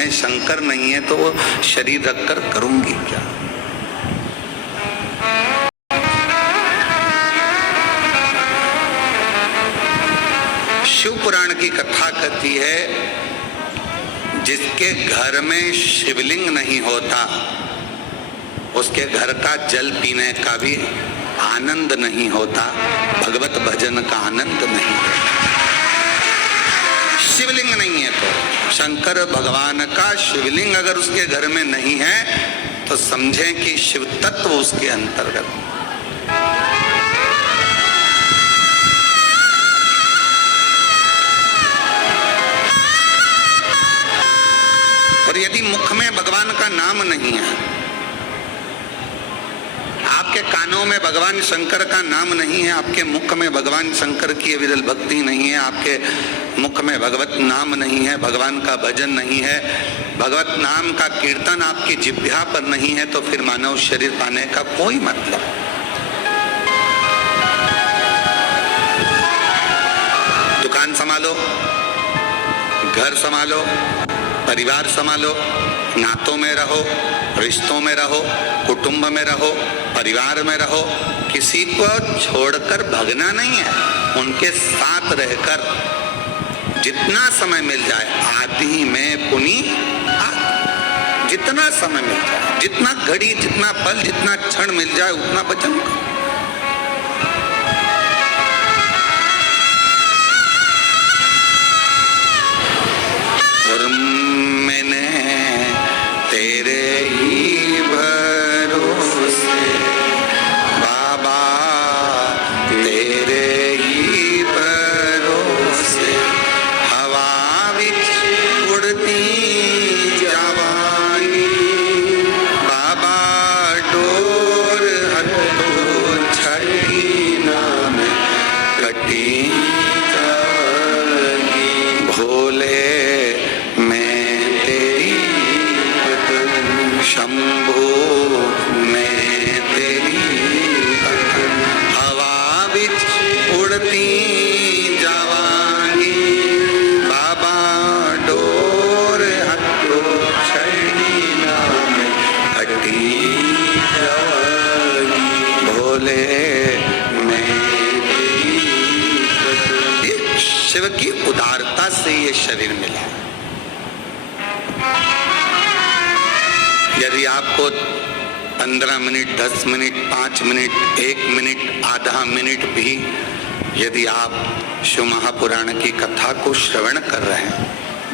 है, शंकर नहीं है, तो वो शरीर रखकर करूंगी क्या? शिव पुराण की कथा कहती है जिसके घर में शिवलिंग नहीं होता उसके घर का जल पीने का भी आनंद नहीं होता, भगवत भजन का आनंद नहीं होता। शिवलिंग नहीं है तो शंकर भगवान का शिवलिंग अगर उसके घर में नहीं है तो समझें कि शिव तत्व उसके अंतर्गत। और यदि मुख में भगवान का नाम नहीं है, आपके कानों में भगवान शंकर का नाम नहीं है, आपके मुख में भगवान शंकर की विरल भक्ति नहीं है, आपके मुख में भगवत नाम नहीं है, भगवान का भजन नहीं है, भगवत नाम का कीर्तन आपकी जिह्वा पर नहीं है, तो फिर मानव शरीर पाने का कोई मतलब। दुकान संभालो, घर संभालो, परिवार संभालो, नातों में रहो, रिश्तों में रहो, कुटुंब में रहो, परिवार में रहो, किसी को छोड़कर भगना नहीं है। उनके साथ रहकर जितना समय मिल जाए, आदि में पुनि जितना समय मिल जाए, जितना घड़ी, जितना पल, जितना क्षण मिल जाए उतना भजन करो। और मैंने तेरे ही भरोसे बाबा, तेरे ही भरोसे हवा विच उड़ती जावांगी बाबा, डोर हथों छड़ी नाम कटी जावांगी। भोले शंभो मैं तेरी हवा विच उड़ती जावांगी बाबा, डोर हथों छड़ी नाम कटी जावांगी। भोले मैं तेरी। शिव की उदारता से ये शरीर मिला। यदि आपको 15 मिनट, 10 मिनट, 5 मिनट, 1 मिनट, आधा मिनट भी यदि आप शिव महापुराण की कथा को श्रवण कर रहे हैं,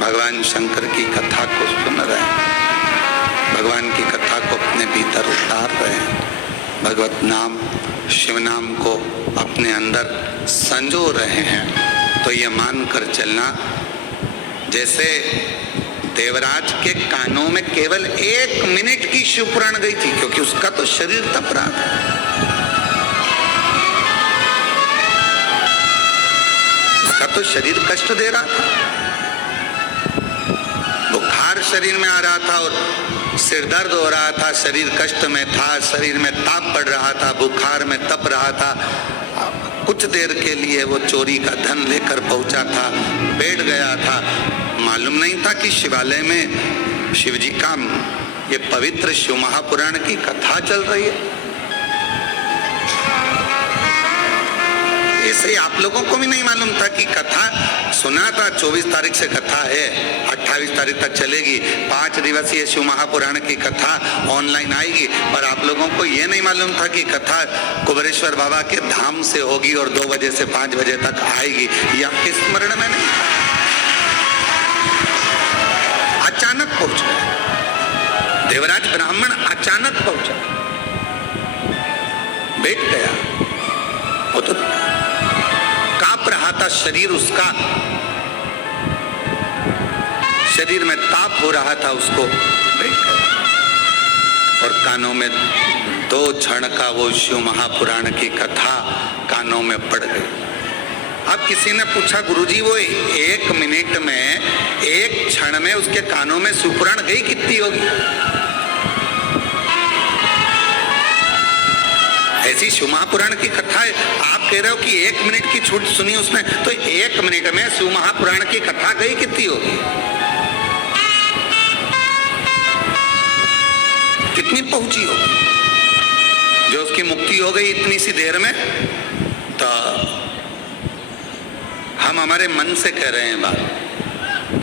भगवान शंकर की कथा को सुन रहे हैं, भगवान की कथा को अपने भीतर उतार रहे हैं, भगवत नाम, शिव नाम को अपने अंदर संजो रहे हैं, तो ये मानकर चलना जैसे देवराज के कानों में केवल 1 मिनट की शिव पुराण गई थी, क्योंकि उसका तो शरीर तप रहा था। उसका तो शरीर कष्ट दे रहा था, बुखार शरीर में आ रहा था और सिर दर्द हो रहा था, शरीर कष्ट में था, शरीर में ताप पड़ रहा था, बुखार में तप रहा था। कुछ देर के लिए वो चोरी का धन लेकर पहुंचा था, बैठ गया था, मालूम नहीं था कि शिवालय में शिव जी का ये पवित्र शिव महापुराण की कथा चल रही है। ऐसे ही आप लोगों को भी नहीं मालूम था कि कथा सुना था 24 तारीख से कथा है, 28 तारीख तक चलेगी, 5 दिवसीय शिव महापुराण की कथा ऑनलाइन आएगी, पर आप लोगों को ये नहीं मालूम था कि कथा कुबेरेश्वर बाबा के धाम से होगी और 2 बजे से 5 बजे तक आएगी। यह आपके स्मरण में नहीं, अचानक पहुंचा देवराज ब्राह्मण, अचानक पहुंचा, बैठ गया। वो तो कांप रहा था शरीर उसका, शरीर में ताप हो रहा था, उसको बैठ गया और कानों में 2 क्षण का वो शिव महापुराण की कथा कानों में पड़ गई। अब किसी ने पूछा, गुरुजी वो 1 मिनट में, 1 क्षण में उसके कानों में शिव पुराण गई कितनी होगी? ऐसी शिव महापुराण की कथा है, आप कह रहे हो कि 1 मिनट की छूट सुनी उसने, तो 1 मिनट में शिव महापुराण की कथा गई कितनी होगी? कितनी पहुंची होगी। जो उसकी मुक्ति हो गई इतनी सी देर में, तो हम हमारे मन से कह रहे हैं बात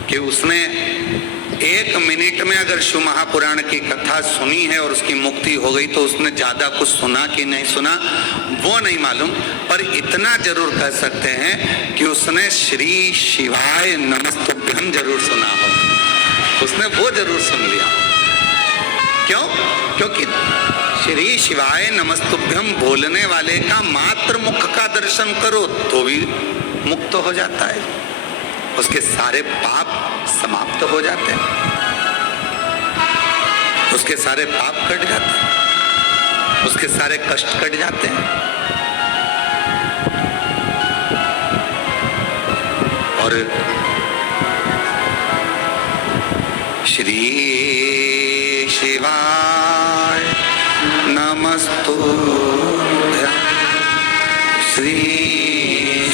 कि उसने 1 मिनट में अगर शिव महापुराण की कथा सुनी है और उसकी मुक्ति हो गई, तो उसने ज्यादा कुछ सुना कि नहीं सुना वो नहीं मालूम, पर इतना जरूर कह सकते हैं कि उसने श्री शिवाय नमस्तुभ्यम जरूर सुना हो, उसने वो जरूर सुन लिया। क्यों? क्योंकि श्री शिवाय नमस्तुभ्यम बोलने वाले का मात्र मुख का दर्शन करो तो भी मुक्त हो जाता है, उसके सारे पाप समाप्त हो जाते हैं, उसके सारे पाप कट जाते हैं, उसके सारे कष्ट कट जाते हैं। और श्री शिवाय नमस्तुभ्यं, श्री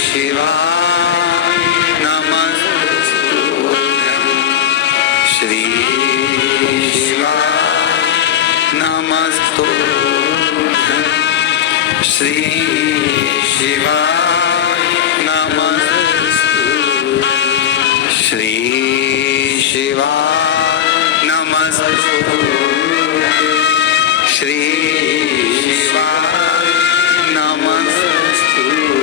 शिवाय नमस्तुभ्यं, श्री शिवाय नमस्तुभ्यं, श्री शिवाय नमस्तुभ्यं, श्री शिवाय नमस्तुभ्यं, श्री शिवाय नमस्तुभ्यं।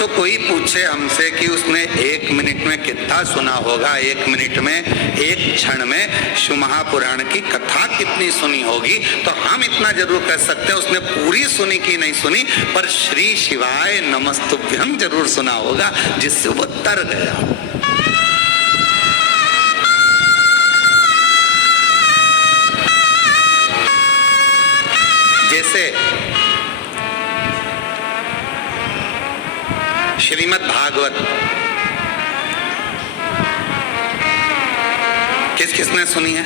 तो कोई पूछे हमसे कि उसने 1 मिनट में कितना सुना होगा, 1 मिनट में, 1 क्षण में शिव महापुराण की कथा कितनी सुनी होगी, तो हम इतना जरूर कह सकते हैं उसने पूरी सुनी कि नहीं सुनी, पर श्री शिवाय नमस्तुभ्यं जरूर सुना होगा, जिससे वो तर गया। जैसे श्रीमद् भागवत किस किसने सुनी है?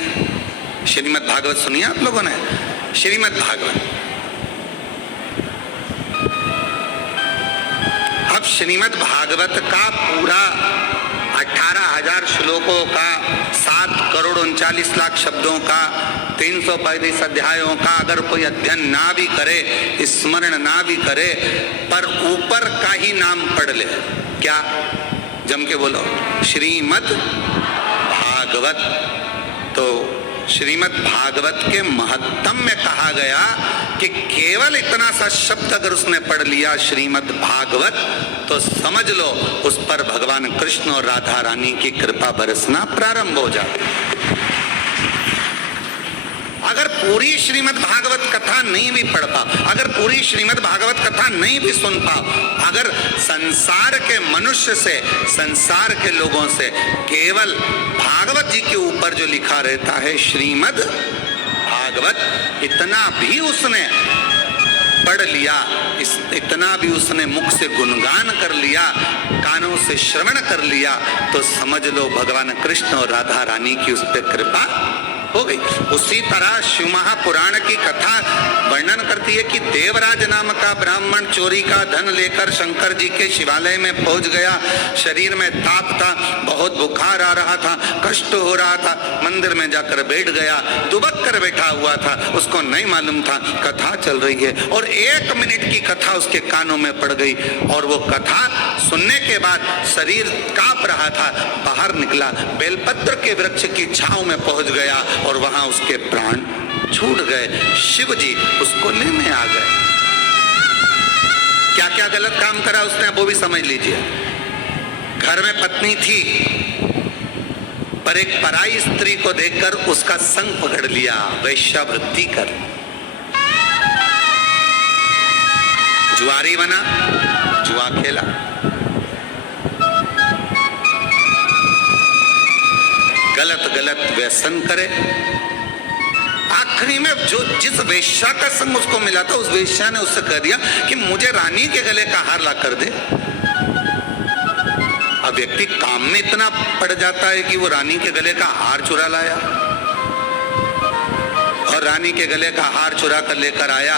श्रीमद् भागवत सुनी है आप लोगों ने? श्रीमद् भागवत, अब श्रीमद् भागवत का पूरा 18,000 श्लोकों का, 7,39,00,000 शब्दों का, 335 अध्यायों का अगर कोई अध्ययन ना भी करे, स्मरण ना भी करे, पर ऊपर का ही नाम पढ़ ले, क्या? जम के बोलो, श्रीमद् भागवत। तो श्रीमद् भागवत के महत्तम में कहा गया कि केवल इतना सा शब्द अगर उसने पढ़ लिया श्रीमद् भागवत, तो समझ लो उस पर भगवान कृष्ण और राधा रानी की कृपा बरसना प्रारंभ हो जाती। अगर पूरी श्रीमद् भागवत कथा नहीं भी पढ़ पाओ, अगर पूरी श्रीमद् भागवत कथा नहीं भी सुन पाओ, अगर संसार के मनुष्य से, संसार के लोगों से केवल भागवत जी के ऊपर जो लिखा रहता है श्रीमद् भागवत, इतना भी उसने पढ़ लिया, इतना भी उसने मुख से गुणगान कर लिया, कानों से श्रवण कर लिया, तो समझ लो भगवान कृष्ण और राधा रानी की उस पर कृपा हो गई। उसी तरह शिव महापुराण की कथा वर्णन करती है कि देवराज नाम का ब्राह्मण चोरी का धन लेकर शंकर जी के शिवालय में पहुंच गया। शरीर में ताप था, बहुत बुखार आ रहा था, कष्ट हो रहा था, मंदिर में जाकर बैठ गया, दुबक कर बैठा हुआ था, उसको नहीं मालूम था कथा चल रही है, और 1 मिनट की कथा उसके कानों में पड़ गई, और वो कथा सुनने के बाद शरीर कांप रहा था, बाहर निकला, बेलपत्र के वृक्ष की छांव में पहुंच गया, और वहां उसके प्राण छूट गए। शिव जी उसको लेने आ गए। क्या क्या गलत काम करा उसने, वो भी समझ लीजिए। घर में पत्नी थी, पर एक पराई स्त्री को देखकर उसका संग पकड़ लिया, वैश्यावृत्ति कर। जुआरी बना, जुआ खेला, गलत गलत व्यसन करे। आखिरी में जो जिस वेश्या का संग उसको मिला था, उस वेश्या ने उससे कह दिया कि मुझे रानी के गले का हार ला कर दे। अब व्यक्ति काम में इतना पड़ जाता है कि वो रानी के गले का हार चुरा लाया, और रानी के गले का हार चुरा कर लेकर आया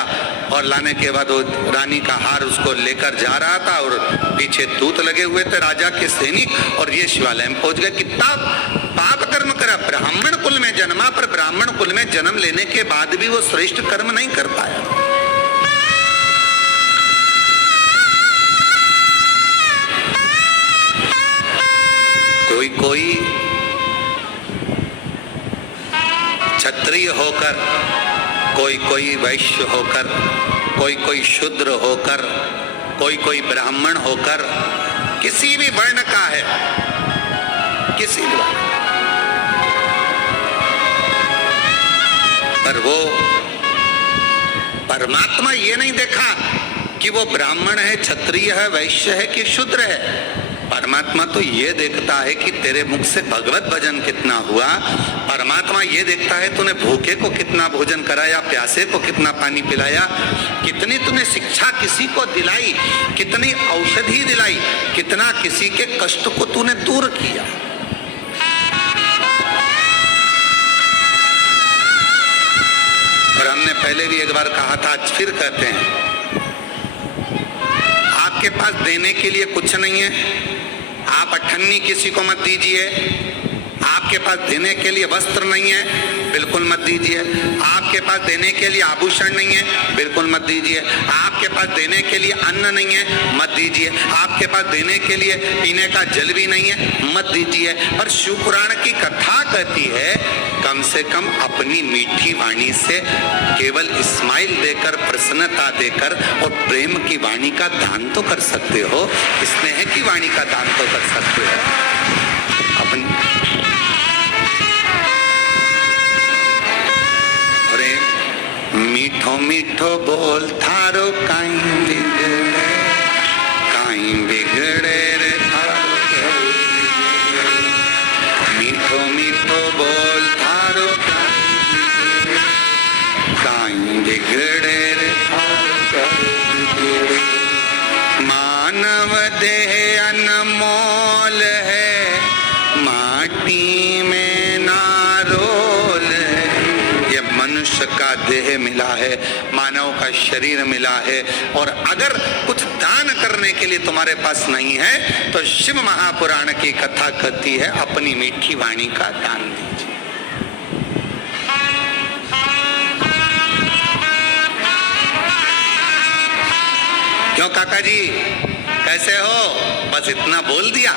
और लाने के बाद वो रानी का हार उसको लेकर जा रहा था और पीछे दूत लगे हुए थे राजा के सैनिक, और ये शिवालय में पहुंच गए। कितना पाप कर्म करा, ब्राह्मण कुल में जन्मा, पर ब्राह्मण कुल में जन्म लेने के बाद भी वो श्रेष्ठ कर्म नहीं कर पाया। कोई कोई क्षत्रिय होकर, कोई कोई वैश्य होकर, कोई कोई शूद्र होकर, कोई कोई ब्राह्मण होकर, किसी भी वर्ण का है, किसी भी वर्ण, पर वो परमात्मा ये नहीं देखा कि वो ब्राह्मण है, क्षत्रिय है, वैश्य है कि शूद्र है। परमात्मा तो ये देखता है कि तेरे मुख से भगवत भजन कितना हुआ। परमात्मा ये देखता है तूने भूखे को कितना भोजन कराया, प्यासे को कितना पानी पिलाया, कितनी तूने शिक्षा किसी को दिलाई, कितनी औषधि दिलाई, कितना किसी के कष्ट को तूने दूर किया। और हमने पहले भी एक बार कहा था, आज फिर कहते हैं, आपके पास देने के लिए कुछ नहीं है, आप अठन्नी किसी को मत दीजिए। आपके पास देने के लिए वस्त्र नहीं है, बिल्कुल मत दीजिए। आपके पास देने के लिए आभूषण नहीं है, बिल्कुल मत दीजिए। आपके पास देने के लिए अन्न नहीं है, मत दीजिए। आपके पास देने के लिए पीने का जल भी नहीं है, मत दीजिए। पर शिव पुराण की कथा कहती है, कम से कम अपनी मीठी वाणी से केवल स्माइल देकर, प्रसन्नता देकर और प्रेम की वाणी का दान तो कर सकते हो, स्नेह की वाणी का दान तो कर सकते हो। अपनी मीठो मीठो बोल थारो काई बिगड़े रे, मीठो मीठो बोल थारो काई बिगड़े रे। मानव देह अनमोल है, माटी में ना रोल है। ये मनुष्य का देह मिला है, मानव का शरीर मिला है, और अगर कुछ दान करने के लिए तुम्हारे पास नहीं है तो शिव महापुराण की कथा कहती है, अपनी मीठी वाणी का दान दीजिए। क्यों काका जी कैसे हो? बस इतना बोल दिया,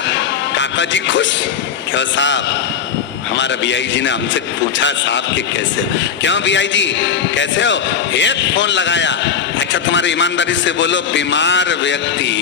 काका जी खुश? क्यों साहब, हमारा बीआई जी ने हमसे पूछा साहब कि कैसे हो? क्यों बीआई जी कैसे हो? एक फोन लगाया। अच्छा तुम्हारी ईमानदारी से बोलो, बीमार व्यक्ति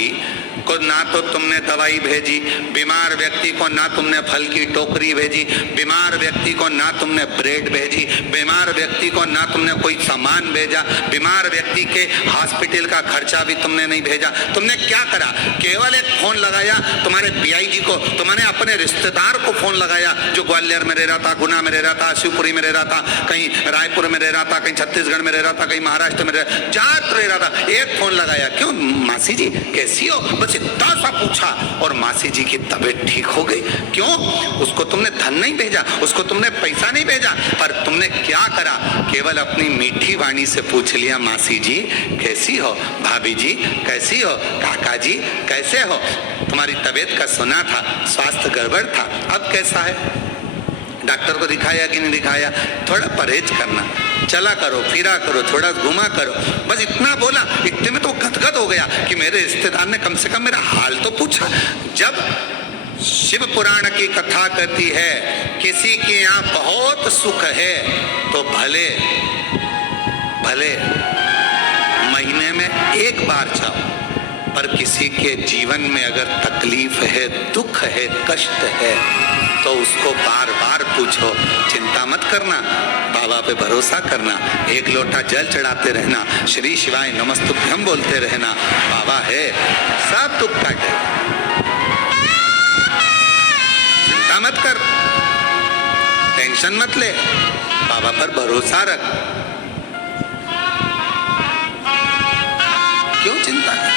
को ना तो तुमने दवाई भेजी, बीमार व्यक्ति को ना तुमने फल की टोकरी भेजी, बीमार व्यक्ति को ना तुमने ब्रेड भेजी, बीमार व्यक्ति को ना तुमने कोई सामान भेजा, बीमार व्यक्ति के हॉस्पिटल का खर्चा भी तुमने नहीं भेजा। तुमने क्या करा? केवल एक फोन लगाया तुम्हारे बीआई जी को, तुमने अपने रिश्तेदार को फोन लगाया जो ग्वालियर में रह रहा था, गुना में रह रहा था, शिवपुरी में रह रहा था, कहीं रायपुर में रह रहा था, कहीं छत्तीसगढ़ में रह रहा था, कहीं महाराष्ट्र में जहाँ रह रहा था, एक फोन लगाया। क्यों मासी जी कैसी हो? बस इतना सा पूछा और मासी जी की तबीयत ठीक हो गई। क्यों? उसको तुमने धन नहीं भेजा, उसको तुमने पैसा नहीं भेजा, पर तुमने क्या करा? केवल अपनी मीठी वाणी से पूछ लिया, मासी जी कैसी हो, भाभी जी कैसी हो, काका जी कैसे हो? तुम्हारी तबीयत का सुना था, स्वास्थ्य गड़बड़ था, अब कैसा है? डॉक्टर को दिखाया कि नहीं दिखाया? थोड़ा परहेज करना, चला करो, फिरा करो, थोड़ा घुमा करो। बस इतना बोला, इतने में तो गदगद हो गया कि मेरे रिश्तेदार ने कम से कम मेरा हाल तो पूछा। जब शिव पुराण की कथा कहती है किसी के यहाँ बहुत सुख है तो भले भले महीने में एक बार जाओ, पर किसी के जीवन में अगर तकलीफ है, दुख है, कष्ट है तो उसको बार बार पूछो। चिंता मत करना, बाबा पे भरोसा करना, एक लोटा जल चढ़ाते रहना, श्री शिवाय नमस्तुभ्यम बोलते रहना, बाबा है, सब दुख काटे। चिंता मत कर, टेंशन मत ले, बाबा पर भरोसा रख। क्यों चिंता कर?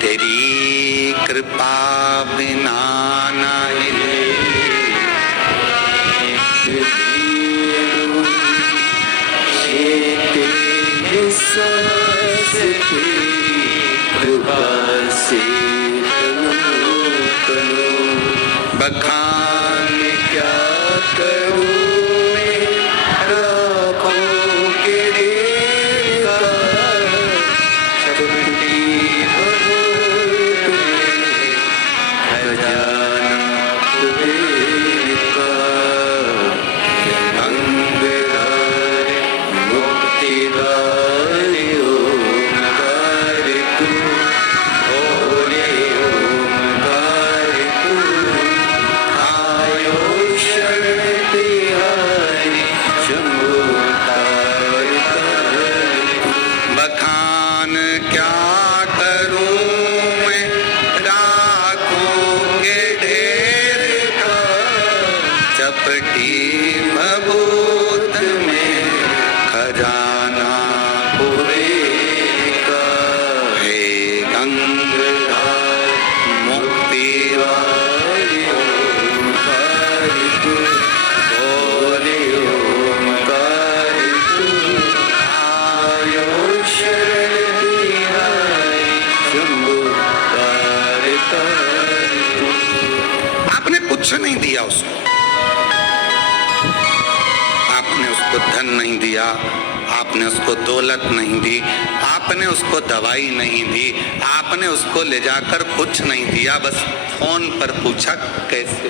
तेरी कृपा बिना नहीं बखान क्या करूं मैं राखों के ढेर का, चपटी बहुत में खजाना कुबेर का। अंगदार मुक्तिदार ओंकार तू, भोले ओंकार तू, आयो शरण तिहारी शंभो तार तार। बखान क्या करूं मैं राखों के ढेर का, चपटी भभूत में खजाना कुबेर का। हे गंगाधर मुक्तिदार ओंकार तू, भोले ओंकार तू, आयो शरण तिहारी शंभो तार तार। आपने कुछ नहीं दिया उसको, आपने उसको धन नहीं दिया, आपने उसको दौलत नहीं दी, आपने उसको दवाई नहीं दी, आपने उसको ले जाकर कुछ नहीं दिया, बस फोन पर पूछा कैसे।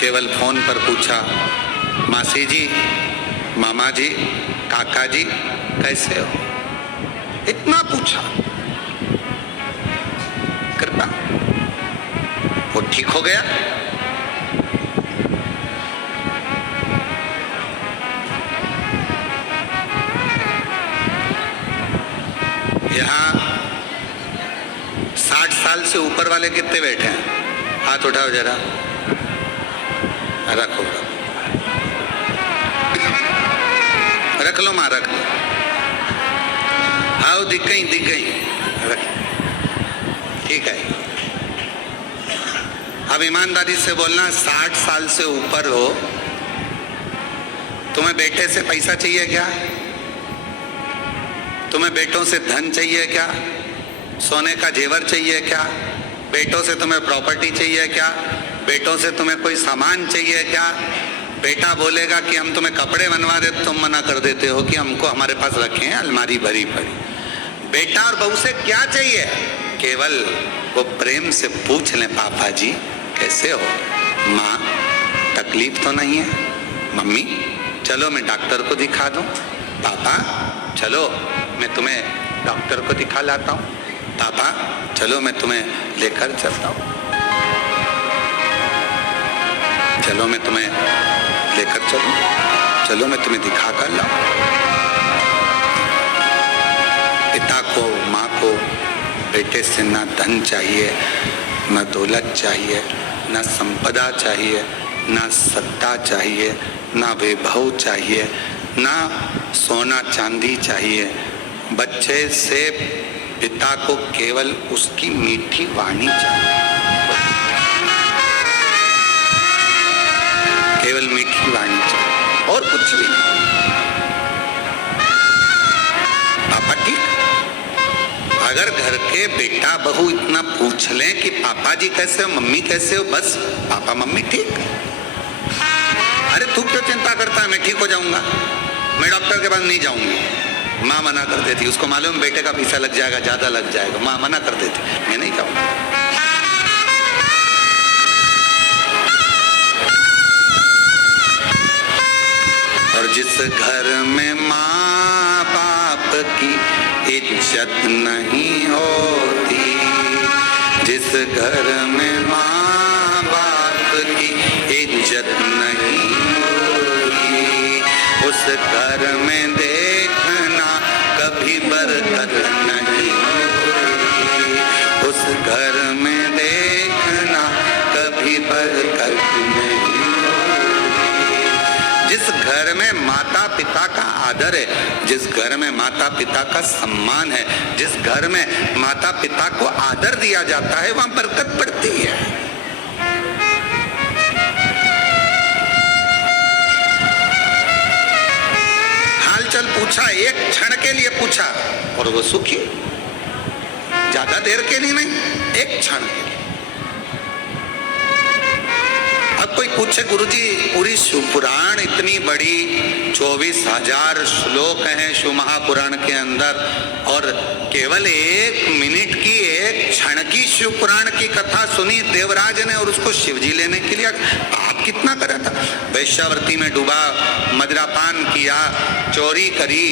केवल फोन पर पूछा, मासी जी, मामा जी, काका जी कैसे हो, इतना पूछा। कृपा वो ठीक हो गया। यहाँ 60 साल से ऊपर वाले कितने बैठे हैं? हाथ उठाओ जरा। रखो रख लो मां, रख लो। आओ दिख गई, दिख गई, रख। ठीक है, अब ईमानदारी से बोलना, 60 साल से ऊपर हो, तुम्हें बेटे से पैसा चाहिए क्या? तुम्हें बेटों से धन चाहिए क्या? सोने का जेवर चाहिए क्या? बेटों से तुम्हें प्रॉपर्टी चाहिए क्या? बेटों से तुम्हें कोई सामान चाहिए क्या? बेटा बोलेगा कि हम तुम्हें कपड़े बनवा दे, तुम मना कर देते हो कि हमको हमारे पास रखे हैं अलमारी भरी पड़ी। बेटा और बहू से क्या चाहिए? केवल वो प्रेम से पूछ लें, पापा जी कैसे हो, माँ तकलीफ तो नहीं है, मम्मी चलो मैं डॉक्टर को दिखा दूं, पापा चलो मैं तुम्हें डॉक्टर को दिखा लाता हूँ, पापा चलो मैं तुम्हें लेकर चलता हूँ, चलो मैं तुम्हें लेकर चलूं, चलो मैं तुम्हें दिखा कर लाऊं। पिता को, माँ को बेटे से ना धन चाहिए, ना दौलत चाहिए, ना संपदा चाहिए, ना सत्ता चाहिए, ना वैभव चाहिए, ना सोना चांदी चाहिए। बच्चे से पिता को केवल उसकी मीठी वाणी चाहिए, केवल मीठी वाणी चाहिए और कुछ भी नहीं। पापा ठीक? अगर घर के बेटा बहू इतना पूछ लें कि पापा जी कैसे हो, मम्मी कैसे हो, बस पापा मम्मी ठीक। अरे तू क्यों चिंता करता है, मैं ठीक हो जाऊंगा, मैं डॉक्टर के पास नहीं जाऊंगी। माँ मना कर देती, उसको मालूम बेटे का पैसा लग जाएगा, ज्यादा लग जाएगा, माँ मना कर देती, मैं नहीं जाऊंगा। और जिस घर में माँ बाप की इज्जत नहीं होती, जिस घर में माँ बाप की इज्जत नहीं होती, उस घर में देखना कभी बरकत नहीं होती, उस घर में देखना कभी बरकत नहीं। जिस घर में माता पिता का आदर है, जिस घर में माता पिता का सम्मान है, जिस घर में माता पिता को आदर दिया जाता है, वहां बरकत पड़ती है। पूछा, एक क्षण के लिए पूछा और वो सुखी, ज्यादा देर के लिए नहीं, एक क्षण के लिए। अब कोई पूछे गुरुजी पूरी शिव पुराण इतनी बड़ी 24,000 श्लोक हैं शिव महापुराण के अंदर और केवल 1 मिनट की, एक क्षण की शिव पुराण की कथा सुनी देवराज ने और उसको शिवजी लेने के लिए पाप कितना करा था। वैश्यावृत्ति में डूबा, मदिरापान किया, चोरी करी,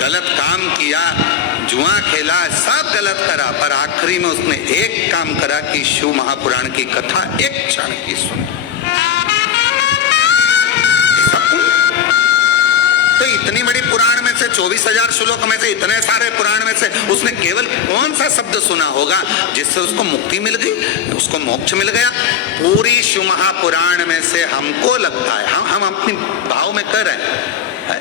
गलत काम किया, जुआ खेला, सब गलत करा, पर आखिरी में उसने एक काम करा कि शिव महापुराण की कथा एक क्षण की सुनी। तो इतनी बड़ी पुराण में से 24,000 श्लोक में से, इतने सारे पुराण में से उसने केवल कौन सा शब्द सुना होगा जिससे उसको मुक्ति मिल गई, उसको मोक्ष मिल गया। पूरी शिव महापुराण में से हमको लगता है, हम अपनी भाव में कर रहे हैं,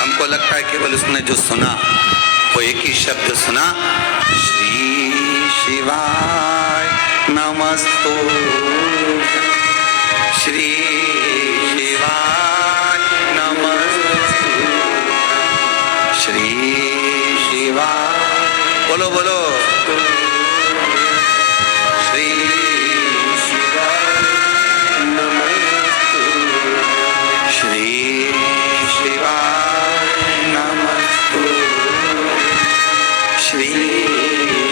हमको लगता है केवल उसने जो सुना वो एक ही शब्द सुना, श्री शिवाय नमस्तु, श्री शिवाय नमस्तु, श्री शिवाय, बोलो बोलो, श्री शिवाय नमस्तु, श्री शिवाय नमस्तु, श्री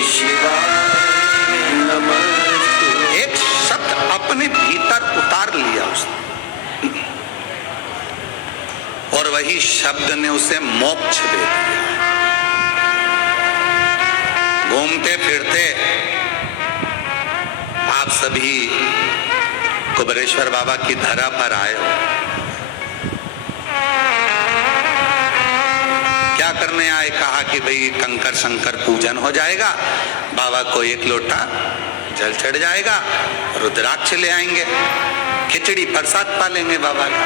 शिवाय नमस्तु। एक शब्द अपने भीतर उतार लिया उसने और वही शब्द ने उसे मोक्ष दे दिया। घूमते फिरते आप सभी कुबेरेश्वर बाबा की धरा पर आए हो, क्या करने आए? कहा कि भाई कंकर शंकर पूजन हो जाएगा, बाबा को 1 लोटा जल चढ़ जाएगा, रुद्राक्ष ले आएंगे, खिचड़ी प्रसाद पालेंगे बाबा का।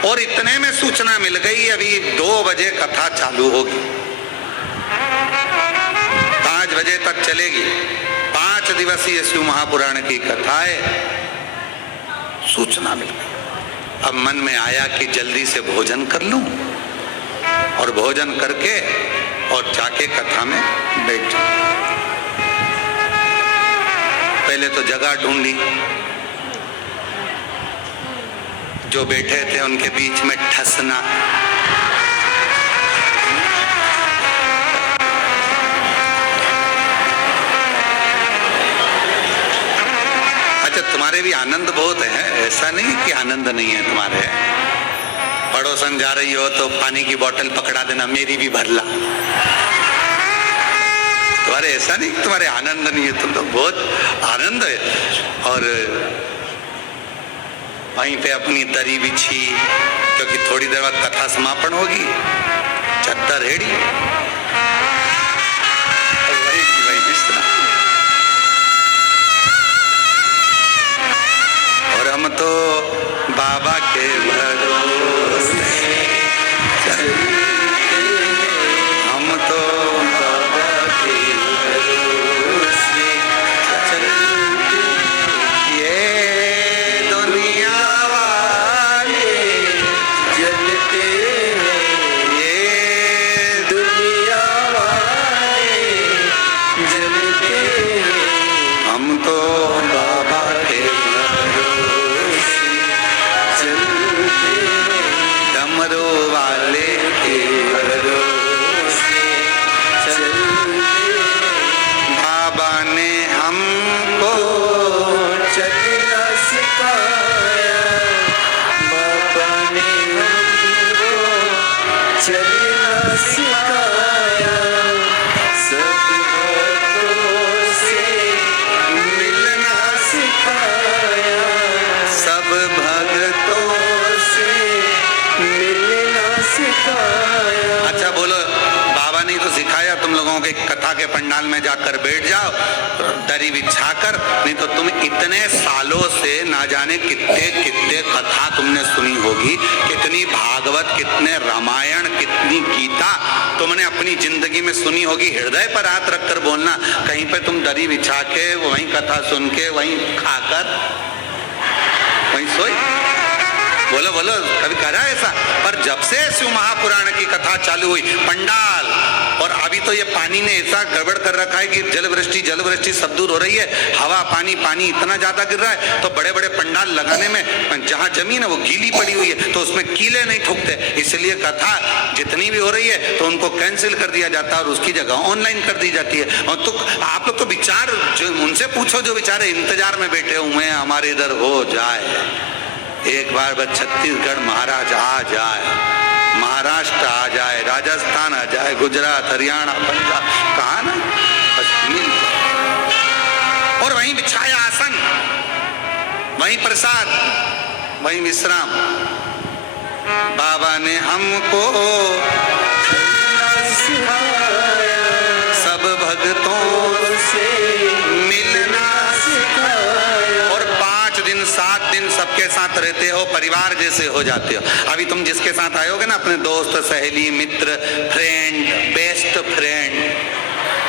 और इतने में सूचना मिल गई अभी 2 बजे कथा चालू होगी, 5 बजे तक चलेगी, 5 दिवसीय शिव महापुराण की कथा है। सूचना मिल गई। अब मन में आया कि जल्दी से भोजन कर लूं और भोजन करके और जाके कथा में बैठ जाऊं। पहले तो जगह ढूंढी, जो बैठे थे उनके बीच में ठसना, अच्छा तुम्हारे भी आनंद बहुत है, ऐसा नहीं कि आनंद नहीं है तुम्हारे। पड़ोसन जा रही हो तो पानी की बोतल पकड़ा देना, मेरी भी भर ला। तुम्हारे ऐसा नहीं कि तुम्हारे आनंद नहीं है, तुम तो बहुत आनंद है। और वहीं पे अपनी दरी बिछी, क्योंकि थोड़ी देर बाद कथा समापन होगी, चद्दर हेड़ी और वही की वही बिस्तर। और हम तो बाबा के भरोसे हम तो बाबा के भरोसे चलते, ये दुनिया वाले जलते हैं, ये दुनिया वाले जलते हैं, हम तो बाबा के भरोसे चलते हैं, डमरू वाले के भरोसे चलते हैं। बाबा ने हमको चलना सिखाया, बाबा ने हमको चलना सिखाया, सब भक्तों से मिलना सिखाया, सब भक्तों से मिलना सिखाया। अच्छा बोलो, बाबा ने तो सिखाया तुम लोगों के कथा के पंडाल में जाकर बैठ जाओ दरी बिछाकर, नहीं तो तुम इतने सालों से ना जाने कितने कितने कथा तुमने सुनी होगी, कितनी भागवत, कितने रामायण, कितनी गीता तुमने अपनी जिंदगी में सुनी होगी। हृदय पर हाथ रखकर बोलना, कहीं पे तुम दरी बिछा के वहीं कथा सुन के वहीं खाकर वहीं सोई। बोलो बोलो, कभी करा ऐसा? पर जब से शिव महापुराण की कथा चालू हुई, पंडाल, और अभी तो ये पानी ने ऐसा गड़बड़ कर रखा है कि जल वृष्टि सब दूर हो रही है, हवा पानी इतना ज्यादा गिर रहा है, तो बड़े बड़े पंडाल लगाने में जहाँ जमीन है वो गीली पड़ी हुई है, तो उसमें कीले नहीं ठोकते, इसलिए कथा जितनी भी हो रही है तो उनको कैंसिल कर दिया जाता है और उसकी जगह ऑनलाइन कर दी जाती है। और तो आप लोग तो विचार जो उनसे पूछो जो बेचारे इंतजार में बैठे हुए हैं हमारे इधर हो जाए, एक बार बस छत्तीसगढ़ महाराज आ जाए, महाराष्ट्र आ जाए, राजस्थान आ जाए, गुजरात, हरियाणा, पंजाब, कहा ना, बस मिल जाए। और वहीं बिछाया आसन, वहीं प्रसाद, वहीं विश्राम। बाबा ने हमको सब भक्तों से मिलना सिखाया, और 5 दिन 7 दिन सबके साथ रहते हो, परिवार जैसे हो जाते हो। अभी तुम जिसके साथ आयोगे ना, अपने दोस्त, सहेली, मित्र, फ्रेंड, बेस्ट फ्रेंड,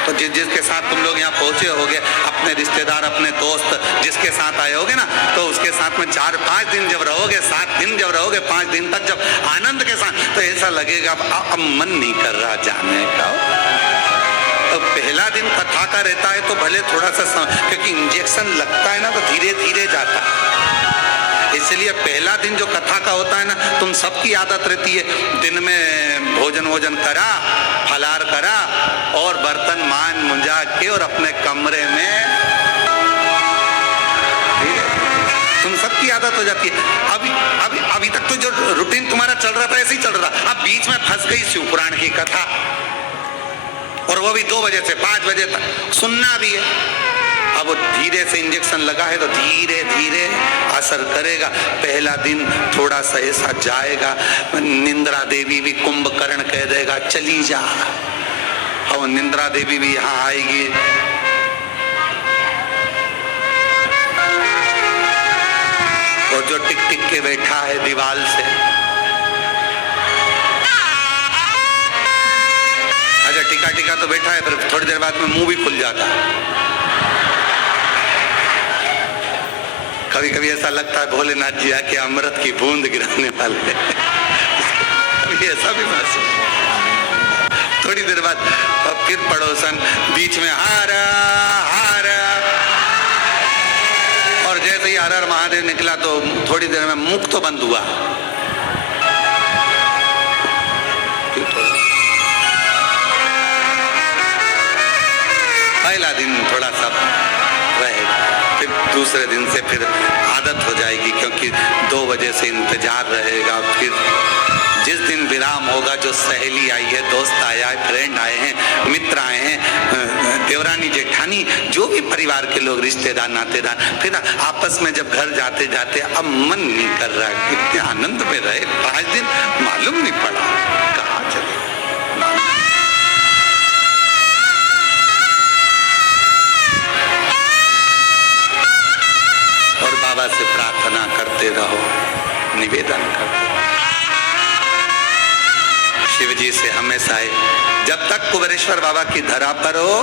तो जिसके साथ तुम लोग यहाँ पहुंचे होगे, अपने रिश्तेदार, अपने दोस्त जिसके साथ आए होगे ना, तो उसके साथ में 4-5 दिन जब रहोगे, 7 दिन जब रहोगे, 5 दिन तक जब आनंद के साथ, तो ऐसा लगेगा अब मन नहीं कर रहा जाने का। तो पहला दिन कथा का रहता है तो भले थोड़ा सा क्योंकि इंजेक्शन लगता है ना तो धीरे धीरे जाता है, इसलिए पहला दिन जो कथा का होता है ना, तुम सबकी आदत रहती है दिन में भोजन करा, फलार करा और बर्तन मान मुंजा के और अपने कमरे में, तुम सबकी आदत हो जाती है। अभी तक तो जो रूटीन तुम्हारा चल रहा था ऐसे ही चल रहा, अब बीच में फंस गई शिव पुराण की कथा, और वो भी 2 बजे से 5 बजे तक सुनना भी है। अब वो धीरे से इंजेक्शन लगा है तो धीरे धीरे असर करेगा। पहला दिन थोड़ा सा ऐसा जाएगा, निंद्रा देवी भी कुंभकर्ण कह देगा चली जा, और निंद्रा देवी भी यहाँ आएगी, और जो टिक टिक के बैठा है दीवाल से, अच्छा टिका तो बैठा है, फिर थोड़ी देर बाद में मुंह भी खुल जाता है। कभी कभी ऐसा लगता है भोलेनाथ जी आके अमृत की बूंद गिराने वाले कभी ऐसा भी महसूस। थोड़ी देर बाद फिर पड़ोसन बीच में हारा हारा, और जैसे ही हर हर महादेव निकला तो थोड़ी देर में मुख तो बंद हुआ। पहला दिन थोड़ा सा रहेगा, फिर दूसरे दिन से फिर आदत हो जाएगी, क्योंकि 2 बजे से इंतजार रहेगा। फिर जिस दिन विराम होगा, जो सहेली आई है, दोस्त आया है, फ्रेंड आए हैं, मित्र आए हैं, देवरानी जेठानी, जो भी परिवार के लोग, रिश्तेदार, नातेदार, फिर आपस में जब घर जाते जाते अब मन नहीं कर रहा, कितने आनंद में रहे 5 दिन, मालूम नहीं पड़ा कहाँ चले। और बाबा से प्रार्थना करते रहो, निवेदन करते रहो, शिव जी से हमेशा जब तक कुबेरेश्वर बाबा की धरा पर हो,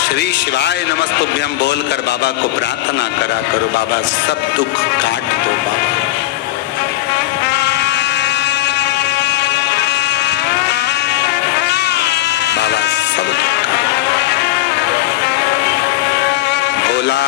श्री शिवाय नमस्तुभ्यम बोलकर बाबा को प्रार्थना करा करो, बाबा सब दुख काट दो, बाबा सब दुख काट दो। भोला